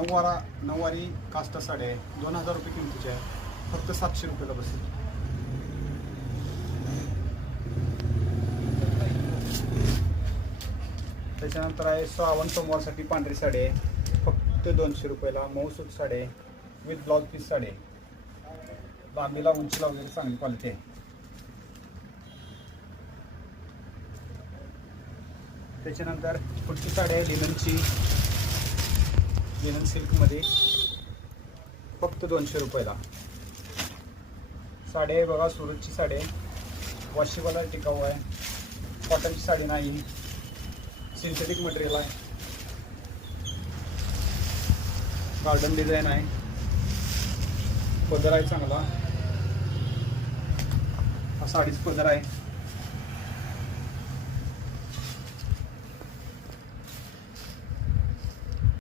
नऊवारी काष्टा साडी आहे, 2000 रुपये किमतीची आहे, फक्त 700 रुपयाला बसेल. त्याच्यानंतर आहे श्रावण सोमवारसाठी पांढरी साडी आहे, फक्त 200 रुपयाला. मऊसूत साडी आहे विथ ब्लाउज पीस साडी आहे. लांबीला उंचीला वगैरे चांगली क्वालिटी आहे. त्याच्यानंतर पुढची साडी आहे लिनन सिल्कमध्ये, फक्त 200 रुपयाला. साडी आहे बघा, सुरतची साडी आहे, वॉशेबल टिकाऊ आहे, कॉटनची साडी नाही, सिंथेटिक मटेरियल आहे, गार्डन डिझाईन आहे, पदर आहे चांगला, हा साडीच पदर आहे.